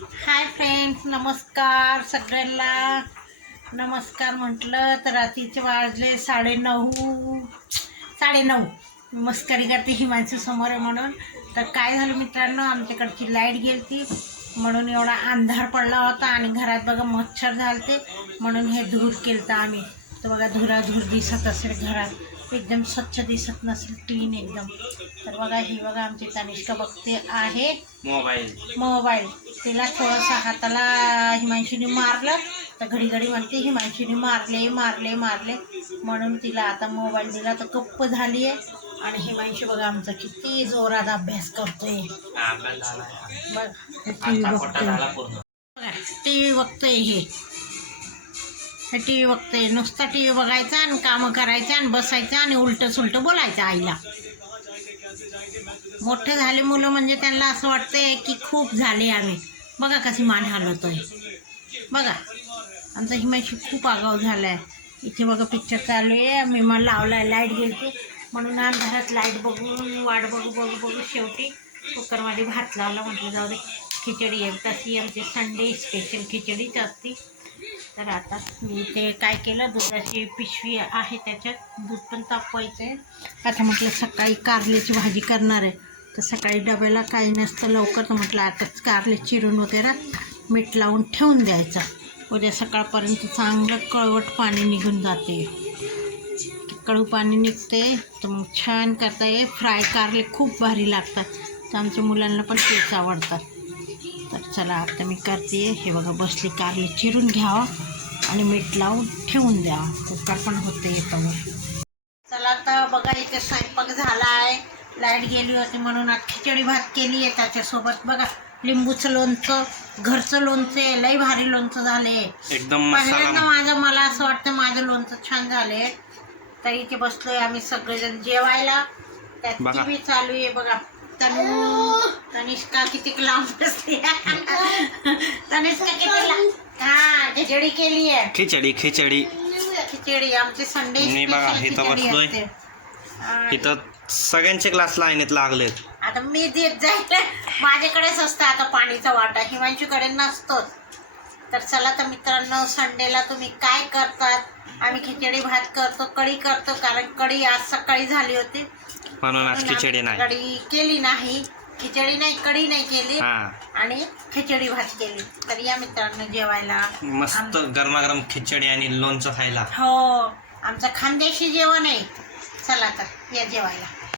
Hi friends नमस्कार सगळ्यांना. नमस्कार म्हटलं तर रात्रीचे वाजले साडेनऊ. साडेनऊ. मस्करी करते हिमांशू समोर आहे म्हणून. तर काय झालं मित्रांनो आमच्याकडची लाइट गेलती. म्हणून एवढा अंधार पडला होता आणि घरात बघा मच्छर झालते. म्हणून हे धूर केलं आम्ही. तर बघा धुराधूर दिसत असेल घरात. एकदम स्वच्छ दिसत नसेल क्लीन एकदम. तर बघा ही बघा आमची तनिष्का बघते आहे. मोबाईल. मोबाईल. तिला थोडंसं हाताला हिमांशीने मारलं तर घडी घडी म्हणते हिमांशीने मारले मारले मारले. म्हणून तिला आता मोबाईल दिला तर गप्प झाली आहे आणि हिमांशी बघा आमचा किती जोरात अभ्यास करतोय. बघ. टी व्ही बघतोय टी व्ही बघतोय हे. टी व्ही बघते नुसता टी व्ही बघायचा आणि कामं करायचं आणि बसायचं आणि उलटं सुलटं बोलायचं आईला. मोठे झाले मुलं म्हणजे त्यांना असं वाटतंय की खूप झाले आम्ही. बघा कशी मान हलवतोय. बघा. आमचा हिमाशी खूप आगाव झाला आहे इथे बघा पिक्चर चालू आहे. मी मला आहे लाइट गेलते. म्हणून अंधारात लाइट बघून वाट बघू बघू बघू शेवटी कुकरमध्ये भात लावला. म्हटलं जाऊ दे खिचडी आहे तशी आमची संडे स्पेशल खिचडीच असते. तर आता मी ते काय केलं? दुधाची पिशवी आहे त्याच्यात. दूध पण तापवायचं आहे आता म्हटलं सकाळी कारल्याची भाजी करणार आहे. तर सकाळी डब्याला काही नसतं लवकर तर म्हटलं आताच कारले चिरून वगैरे मीठ लावून ठेवून द्यायचं. उद्या सकाळपर्यंत चांगलं कळवट पाणी निघून जाते. कडू पाणी निघते तर मग छान करता ये. फ्राय कारले खूप भारी लागतात. तर आमच्या मुलांना पण तेच आवडतात. तर चला आता मी करते. हे बघा बसली कारले चिरून घ्यावं आणि मीठ लावून ठेवून द्यावं. कुकर पण होते येतं मग चला आता बघा इथे स्वयंपाक झाला आहे लाइट गेली होती म्हणून आज खिचडी भात केली आहे त्याच्यासोबत. बघा लिंबूचं लोणचं घरचं लोणचं आहे. लई भारी लोणचं झाले एकदम पहिल्यांदा माझं? मला असं वाटतं माझं लोणचं छान झाले तर इथे बसलोय आम्ही सगळेजण जेवायला. त्यात. टीव्ही चालू आहे बघा. तनु तनिष्का किती लांब बसली. तनिष्का किती लांब हा खिचडी केली आहे. खिचडी खिचडी. खिचडी आमची संडे मी बघा, इथं खिचडी बसलोय. असते. इथं सगळ्यांचे क्लास लाईनीत लागलेत. आता मी देत जाईल. माझ्याकडेच असतं आता पाणीचा वाटा हिमांशूकडे नसतोच तर चला तर मित्रांनो संडेला तुम्ही काय करतात? आम्ही खिचडी भात करतो कढी करतो कारण कढी आज सकाळी झाली होती. म्हणून आज खिचडी नाही. कढी केली नाही. खिचडी नाही कढी नाही केली. हा. आणि खिचडी भात केली. तर या मित्रांनो जेवायला मस्त गरमागरम खिचडी आणि लोणचं खायला. हो. आमचं खानदेशी जेवण आहे. चला तर या जेवायला.